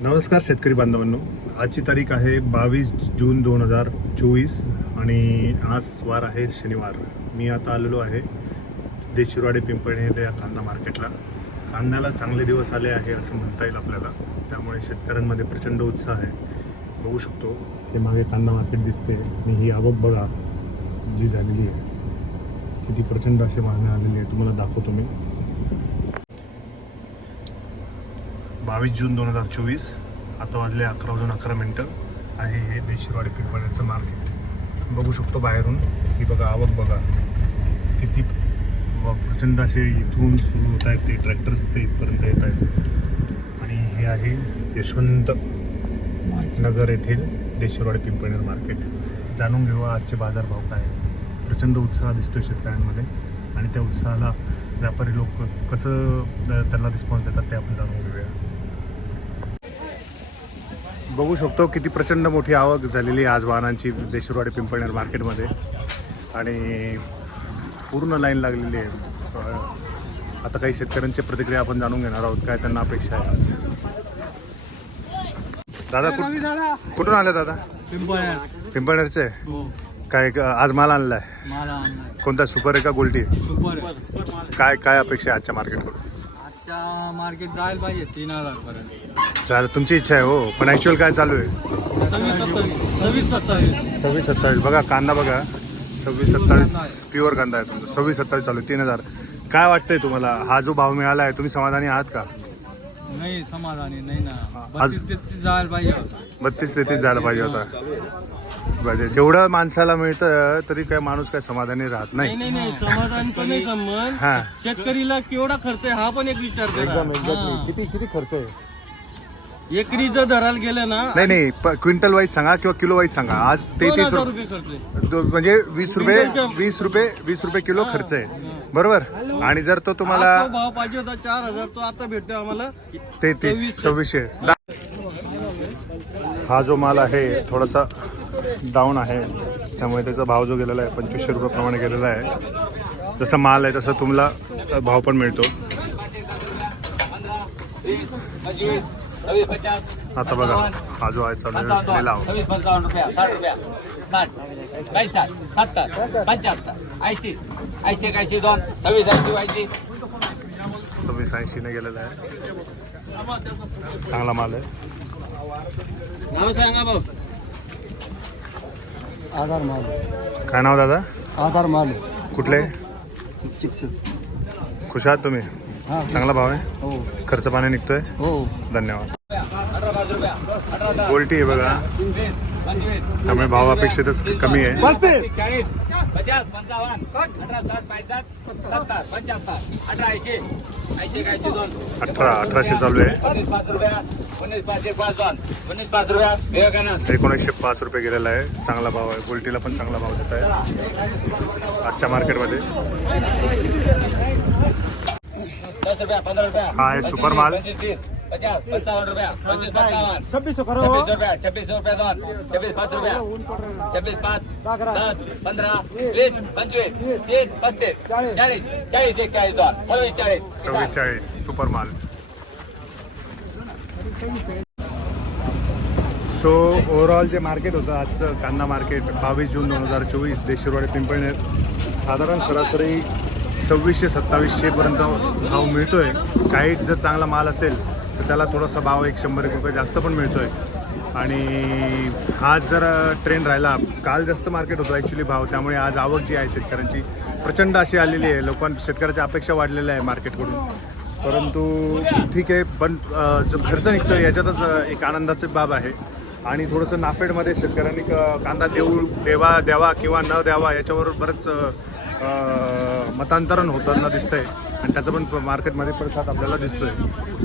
नमस्कार शेतकरी बांधवांनो. आजची तारीख आहे बावीस जून दोन हजार चोवीस आणि आज वार आहे शनिवार. मी आता आलेलो आहे देशिरवाडे पिंपळे या कांदा मार्केटला. कांद्याला चांगले दिवस आले आहे असं म्हणता येईल आपल्याला. त्यामुळे शेतकऱ्यांमध्ये प्रचंड उत्साह आहे. बघू शकतो हे मागे कांदा मार्केट दिसते. आणि ही आवक बघा जी झालेली आहे. किती प्रचंड अशी मागणी आलेली आहे तुम्हाला दाखवतो मी. बावीस जून दोन हजार चोवीस आता वाजले अकरा वाजून अकरा मिनटं. आहे हे देशीरवाडी पिंपळ्याचं मार्केट. बघू शकतो बाहेरून ही बघा आवक बघा. किती प्रचंड असे इथून सुरू होत आहेत ते ट्रॅक्टर्स ते इथपर्यंत येत आहेत. आणि हे आहे यशवंत नगर येथील देशीरवाडी पिंपळनेर मार्केट. जाणून घेऊया आजचे बाजारभाव काय आहे. प्रचंड उत्साह दिसतोय शेतकऱ्यांमध्ये. आणि त्या उत्साहाला व्यापारी लोक कसं त्याला त्यांना रिस्पॉन्स देतात ते आपण जाणून घेऊया. बघू शकतो किती प्रचंड मोठी आवक झालेली आहे आज वाहनांची देशुरवाडी पिंपळनेर मार्केटमध्ये. आणि पूर्ण लाईन लागलेली आहे. आता काही शेतकऱ्यांची प्रतिक्रिया आपण जाणून घेणार आहोत काय त्यांना अपेक्षा आहे आज. दादा कुठ- कुठून आले दादा? पिंपळ्यात पिंपळनेरचे? हो. काय आज माल आणलाय? मला आणलाय. कोणता सुपर आहे का गोल्टी? सुपर काय काय अपेक्षा आहे आजच्या मार्केटकडून? आजच्या मार्केट जायला पाहिजे तीन हजार पर्यंत. चालेल तुमची इच्छा आहे हो. पण ॲक्च्युअल काय चालू आहे? सव्वीस सत्तावीस. सव्वीस सत्तावीस. सव्वीस सत्तावीस. बघा कांदा बघा. सव्वीस सत्तावीस प्युअर कांदा आहे तुमचा. सव्वीस सत्तावीस चालू आहे, तीन हजार. काय वाटतंय तुम्हाला? हा जो भाव मिळाला आहे तुम्ही समाधानी आहात का? नाही समाधानी नाही ना। बत्तीस तेहतीस जायला पाहिजे होता. बत्तीस तेहतीस जायला पाहिजे होता। जेवढं माणसाला मिळतं तरी काय माणूस काय समाधानी राहत नाही. नाही नाही नाही समाधान नाही संबंध। हा। शेतकरीला केवढा खर्च आहे हा पण एक विचार करा. एकदम एकदम. हा. किती किती खर्च आहे? एकरी जर धरायला गेलं ना नाही नाही क्विंटल वाईज सांगा किंवा किलो वाईज सांगा आज दोन तेहतीस हजार रुपये खर्च. दो- म्हणजे वीस रुपये वीस रुपये वीस रुपये किलो. खर्च आहे. बरोबर आणि जर तो तुम्हाला तो भाव पाहिजे होता चार हजार तो आता भेटतोय आम्हाला तेहतीस सव्वीसशे. हा जो माल आहे थोडासा डाऊन आहे त्यामुळे त्याचा भाव जो गेलेला आहे पंचवीसशे रुपयाप्रमाणे गेलेला आहे जसा माल आहे तसा तुम्हाला भाव पण मिळतो आता बघा हा जो आहे चालू सव्वीस पंचावन्न रुपया साठ रुपया. साठ. काही साठ सत्तर पंच्याहत्तर ऐंशी. ऐंशी एक ऐंशी दोन. सव्वीस ऐंशी ऐंशी. सव्वीस ऐंशीने गेलेला आहे. चांगला माल आहे. नाव सांगा भाऊ. आधार माल. काय नाव दादा? आधार माल. कुठले? शिक्षक. खुश आहात तुम्ही? चांगला भाव आहे. हो. खर्च पाणी निघतोय. हो. धन्यवाद. गोल्टी आहे बघा. त्यामुळे भाव अपेक्षितच कमी आहे. पचास पंचावन्न अठरा साठ पासष्ट सत्तर पंच्याहत्तर अठरा ऐंशी ऐंशी एक ऐंशी दोन अठरा अठराशे चालू आहे. उन्नीस पाच रुपया उन्नीस पाच एक पाच दोन उन्नीस पाच रुपया विवेकानंद एकोणीसशे पाच रुपये गेलेला आहे. चांगला भाव आहे. गोल्टीला पण चांगला भाव देत आहे. आजच्या मार्केटमध्ये दस रुपया पंधरा रुपया. हा सुपर माल. पचास रुपया छब्बीस छब्बीस रुपया छब्बीस रुपया दोन छब्बीस पाच रुपया. छब्बीस पाच दस वीस पंचवीस तीस पस्तीस चाळीस. चाळीस एक चाळीस दोन सव्वीस चाळीस चव्वेचाळीस सुपर माल. सो ओव्हरऑल जे मार्केट होतं आजचं कांदा मार्केट बावीस जून दोन हजार चोवीस देशिरवाडी पिंपळनेर साधारण सरासरी सव्वीसशे सत्तावीसशेपर्यंत भाव मिळतो आहे काही जर चांगला माल असेल तर त्याला थोडासा भाव एक शंभर एक रुपये जास्त पण मिळतो आहे आणि आज जर ट्रेंड राहिला काल जास्त मार्केट होतं ॲक्च्युली भाव त्यामुळे आज आवक जी आहे शेतकऱ्यांची प्रचंड अशी आलेली आहे. लोकां शेतकऱ्याच्या अपेक्षा वाढलेल्या आहे मार्केटकडून. परंतु ठीक आहे पण जो खर्च निघतो याच्यातच एक आनंदाची बाब आहे. आणि थोडंसं नाफेडमध्ये शेतकऱ्यांनी कांदा देऊ देवा द्यावा किंवा न द्यावा याच्यावर बरंच मतांतरण होताना दिसतंय. आणि त्याचं पण मार्केटमध्ये प्रतिसाद आपल्याला दिसतोय.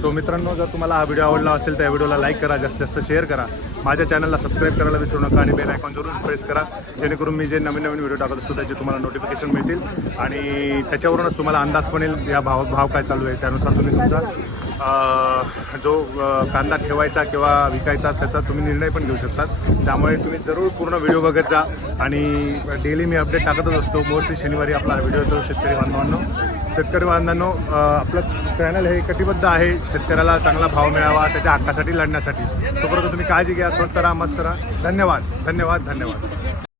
सो मित्रांनो जर तुम्हाला हा व्हिडिओ आवडला असेल तर या व्हिडिओला लाईक करा जास्तीत जास्त शेअर करा. माझ्या चॅनलला सबस्क्राईब करायला विसरू नका आणि बेल आयकॉन जरूर प्रेस करा. जेणेकरून मी जे नवीन नवीन व्हिडिओ टाकत असतो त्याचे तुम्हाला नोटिफिकेशन मिळतील. आणि त्याच्यावरूनच तुम्हाला अंदाज पण येईल या भाव भाव काय चालू आहे. त्यानुसार तुम्ही तुमचा जो कांदा ठेवायचा किंवा विकायचा त्याचा तुम्ही निर्णय पण घेऊ शकतात. त्यामुळे तुम्ही जरूर पूर्ण व्हिडिओ बघत जा आणि डेली मी अपडेट टाकतच असतो. मोस्टली शनिवारी आपला व्हिडिओ येतो शेतकरी बांधवांनो. शेतकरी बांधवांनो आपलं चॅनल हे कटिबद्ध आहे. शेतकऱ्याला चांगला भाव मिळावा त्याच्या हक्कासाठी लढण्यासाठी. तोपर्यंत तुम्ही काळजी घ्या स्वस्त राहा मस्त राहा. धन्यवाद धन्यवाद धन्यवाद.